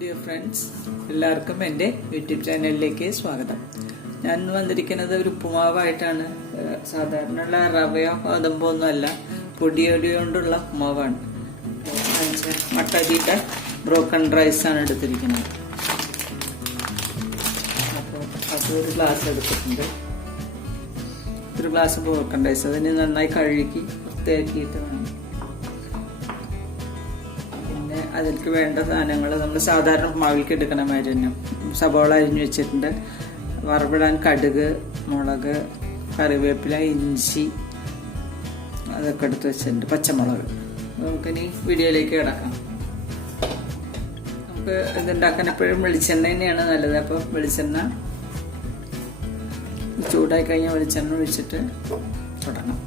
Dear friends, എല്ലാവർക്കും എൻ്റെ YouTube ചാനലിലേക്ക് സ്വാഗതം. ഞാൻ വന്നിരിക്കുന്നത് ഒരു ഉപ്പുമാവായിട്ടാണ്. സാധാരണയുള്ള റവയോ ഗോതമ്പോ ഒന്നുമല്ല, പൊടിയരി കൊണ്ടുള്ള ഉപ്പുമാവാണ്. മട്ടരിയുടെ ബ്രോക്കൺ റൈസാണ് എടുത്തിരിക്കുന്നത്. അപ്പോൾ അതൊരു ഗ്ലാസ് എടുത്തിട്ടുണ്ട്. ഒരു ഗ്ലാസ് ബ്രോക്കൺ റൈസ് അതിന് നന്നായി കഴുകി വൃത്തിയാക്കിയിട്ട് വേണം. അതിലേക്ക് വേണ്ട സാധനങ്ങൾ നമ്മൾ സാധാരണ ഉപ്പുമാവിലേക്ക് എടുക്കണ മാതിരി തന്നെ. സബോള അരിഞ്ഞു വെച്ചിട്ടുണ്ട്. വറവിടാൻ കടുക്, മുളക്, കറിവേപ്പില, ഇഞ്ചി അതൊക്കെ എടുത്ത് വെച്ചിട്ടുണ്ട്. പച്ചമുളക്. നമുക്കിനി വീഡിയോയിലേക്ക് കിടക്കാം. നമുക്ക് ഇതുണ്ടാക്കാൻ എപ്പോഴും വെളിച്ചെണ്ണ തന്നെയാണ് നല്ലത്. അപ്പോൾ വെളിച്ചെണ്ണ ചൂടായി കഴിഞ്ഞാൽ വെളിച്ചെണ്ണ ഒഴിച്ചിട്ട് തുടങ്ങാം.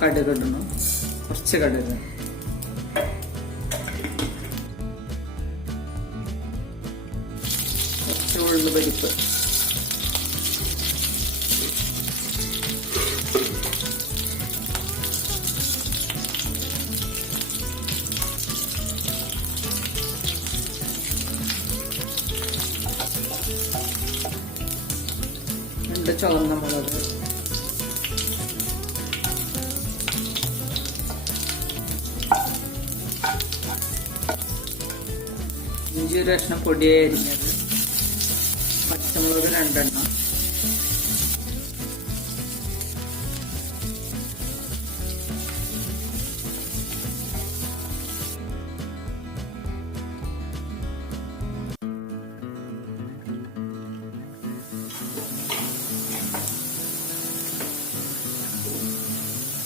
കടുക് ഇടണം, കുറച്ച് കടുക്. കുറച്ച് ഉഴുന്ന് പരിപ്പ്, രണ്ട് ചുവന്ന മുളക്, ഇഞ്ചി ഒരു കഷ്ണം പൊടിയായി അരിഞ്ഞത്, പച്ചമുളക് 2 എണ്ണം,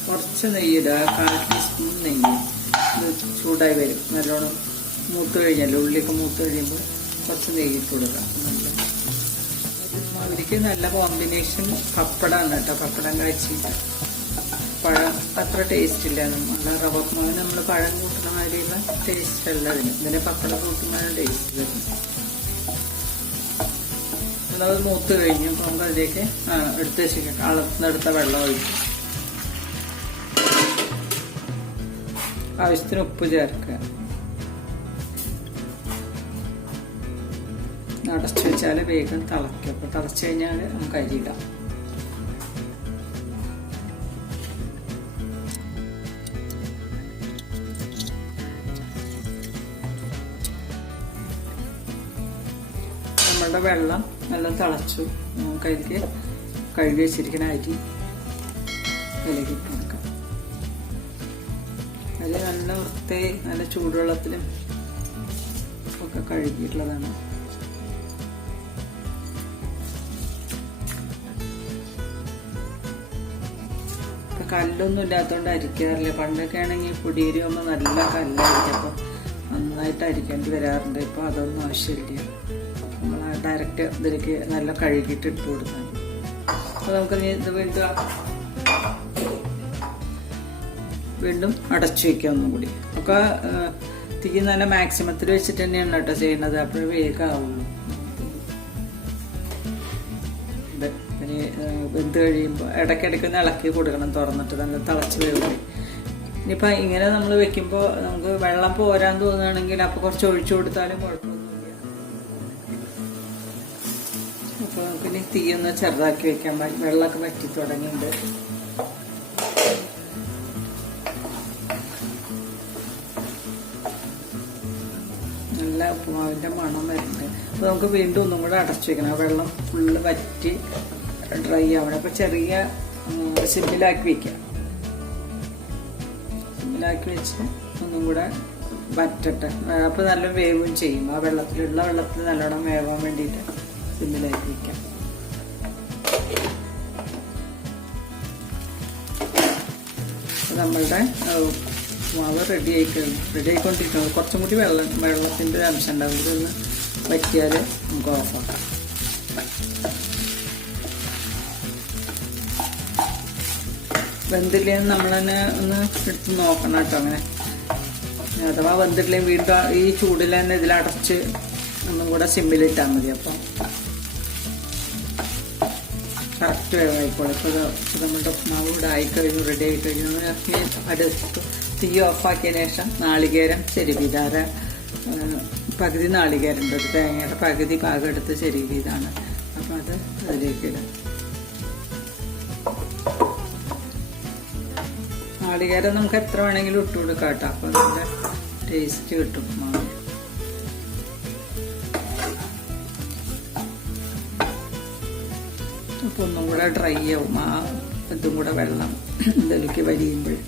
കുറച്ച് നെയ്യിടുക, 1/4 ടീസ്പൂൺ നെയ്യ്. ഇത് ചൂടായി വരും. നല്ലോണം മൂത്ത് കഴിഞ്ഞാൽ ഉള്ളിയൊക്കെ മൂത്ത് കഴിയുമ്പോൾ കുറച്ച് നെയ്യിട്ട് കൊടുക്കാം. അവർക്ക് നല്ല കോമ്പിനേഷൻ പപ്പടമാണ് കേട്ടോ. പപ്പടം കാച്ചിട്ട്. പഴം അത്ര ടേസ്റ്റ് ഇല്ല. നല്ല റവമാവ് നമ്മൾ പഴം കൂട്ടുന്ന മാതിരിയുള്ള ടേസ്റ്റ് അല്ല അതിന്. ഇതിന് പപ്പടം കൂട്ടുന്നതാണ് ടേസ്റ്റ് വരുന്നത്. അത് മൂത്ത് കഴിഞ്ഞ് നമുക്ക് അതിലേക്ക് എടുത്ത് വെച്ചിട്ട് അളന്നെടുത്ത വെള്ളം ഒഴിക്കും. ആവശ്യത്തിന് ഉപ്പ് ചേർക്കുക. അടച്ചു വെച്ചാൽ വേഗം തിളയ്ക്കും. അപ്പോൾ തിളച്ച് കഴിഞ്ഞാൽ നമുക്ക് അരിയിടാം. നമ്മളുടെ വെള്ളം നല്ല തിളച്ചു. നമുക്ക് അതിലേക്ക് കഴുകി വെച്ചിരിക്കുന്ന അരി അതിലേക്ക് ഇട്ട് കൊടുക്കാം. അതിൽ നല്ല വൃത്തി നല്ല ചൂടുവെള്ളത്തിലും ഒക്കെ കഴുകിയിട്ടുള്ളതാണ്. കല്ലൊന്നും ഇല്ലാത്തതുകൊണ്ട് അരിക്കാറില്ല. പണ്ടൊക്കെ ആണെങ്കിൽ പൊടിയരി ആകുമ്പോൾ നല്ല കല്ലായിരിക്കും. അപ്പോൾ നന്നായിട്ട് അരിക്കേണ്ടി വരാറുണ്ട്. ഇപ്പോൾ അതൊന്നും ആവശ്യമില്ല. നമ്മൾ ഡയറക്റ്റ് ഇതിലേക്ക് നല്ല കഴുകിയിട്ട് ഇട്ട് കൊടുത്താൽ. അപ്പോൾ നമുക്ക് ഇത് വീണ്ടും അടച്ചു വയ്ക്കാം ഒന്നും കൂടി. ഒക്കെ തീ നല്ല മാക്സിമത്തിൽ വെച്ചിട്ട് തന്നെയാണ് കേട്ടോ ചെയ്യുന്നത്. അപ്പോൾ വേഗം ആവുള്ളൂ. വെന്ത് കഴിയുമ്പോൾ ഇടയ്ക്കിടയ്ക്ക് ഒന്ന് ഇളക്കി കൊടുക്കണം. തുറന്നിട്ട് നല്ല തിളച്ച് വേവും. ഇനിയിപ്പോൾ ഇങ്ങനെ നമ്മൾ വെക്കുമ്പോൾ നമുക്ക് വെള്ളം പോരാൻ തോന്നുകയാണെങ്കിൽ അപ്പോൾ കുറച്ച് ഒഴിച്ചു കൊടുത്താലും കുഴപ്പമൊന്നുമില്ല. അപ്പോൾ നമുക്കിനി തീയൊന്ന് ചെറുതാക്കി വെക്കാൻ. വെള്ളമൊക്കെ വറ്റി തുടങ്ങിയിട്ടുണ്ട്. നല്ല ഉപ്പുമാവിൻ്റെ മണം വരുന്നുണ്ട്. അപ്പോൾ നമുക്ക് വീണ്ടും ഒന്നും കൂടെ അടച്ചു വെക്കണം. വെള്ളം ഫുള്ള് വറ്റി ഡ്രൈ ആവണം. അപ്പോൾ ചെറിയ സിമ്മിലാക്കി വെക്കാം. സിമ്മിലാക്കി വെച്ച് ഒന്നും കൂടെ വറ്റട്ടെ. അപ്പോൾ നല്ല വേവും ചെയ്യും. ആ വെള്ളത്തിൽ നല്ലോണം വേവാൻ വേണ്ടിയിട്ട് സിമ്മിലാക്കി വെക്കാം. നമ്മളുടെ മാവ് റെഡി ആയിക്കൊണ്ടിരിക്കുന്നത്. കുറച്ചും കൂടി വെള്ളത്തിൻ്റെ അംശം ഉണ്ടാവും. ഇതൊന്ന് വറ്റിയാൽ നമുക്ക് ഓഫാക്കാം. വെന്തില്ലെന്ന് നമ്മൾ തന്നെ ഒന്ന് എടുത്ത് നോക്കണം കേട്ടോ. അങ്ങനെ അഥവാ വെന്തിട്ടില്ലെങ്കിൽ വീണ്ടും ഈ ചൂടിൽ തന്നെ ഇതിലടച്ച് ഒന്നും കൂടെ സിമ്മിലിട്ടാൽ മതി. അപ്പം കറക്റ്റ് വേവായിക്കോളും. ഇപ്പോൾ നമ്മളുടെ ഉപ്മാവ് ഇവിടെ ആയിക്കഴിഞ്ഞു, റെഡി ആയിക്കഴിഞ്ഞു. അടുത്ത് തീ ഓഫാക്കിയതിന് ശേഷം നാളികേരം ചെരുവിതാര പകുതി നാളികേരം ഉണ്ട്, തേങ്ങയുടെ പകുതി ഭാഗം എടുത്ത് ചെരുവിതാണ്. അപ്പം അത് അതിലേക്ക് ഇടാം. നാളികേരം നമുക്ക് എത്ര വേണമെങ്കിലും ഇട്ട് കൊടുക്കാം കേട്ടോ. അപ്പം നല്ല ടേസ്റ്റ് കിട്ടും ഉപ്മാവ്. അപ്പോൾ ഒന്നും കൂടെ ഡ്രൈ ആവും, ആ ഇതും കൂടെ വെള്ളം ഇതിലേക്ക് വലിയുമ്പോൾ.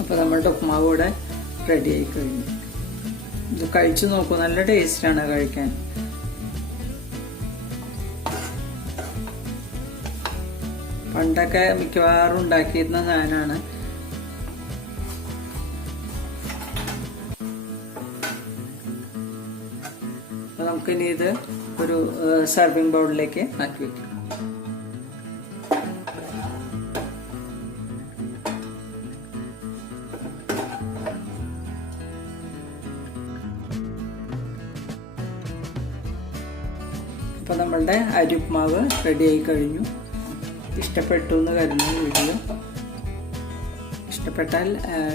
അപ്പോൾ നമ്മളുടെ ഉപ്മാവ് കൂടെ റെഡി ആയി കഴിഞ്ഞു. ഇത് കഴിച്ചു നോക്കൂ, നല്ല ടേസ്റ്റാണ് കഴിക്കാൻ. പണ്ടൊക്കെ മിക്കവാറും ഉണ്ടാക്കിയിരുന്ന സാധനമാണ്. അപ്പോൾ നമുക്കിനി ഇത് ഒരു സർവിങ് ബൗളിലേക്ക് മാറ്റി വയ്ക്കാം. അപ്പോൾ നമ്മളുടെ അരി ഉപ്മാവ് റെഡി ആയി കഴിഞ്ഞു. ഇഷ്ടപ്പെട്ടു എന്ന് കരുതുന്ന വീഡിയോ ഇഷ്ടപ്പെട്ടാൽ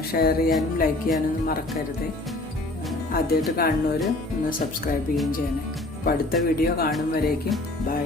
ഷെയർ ചെയ്യാനും ലൈക്ക് ചെയ്യാനൊന്നും മറക്കരുത്. ആദ്യമായിട്ട് കാണുന്നവർ ഒന്ന് സബ്സ്ക്രൈബ് ചെയ്യുകയും ചെയ്യണേ. അപ്പോൾ അടുത്ത വീഡിയോ കാണും വരേക്കും ബൈ.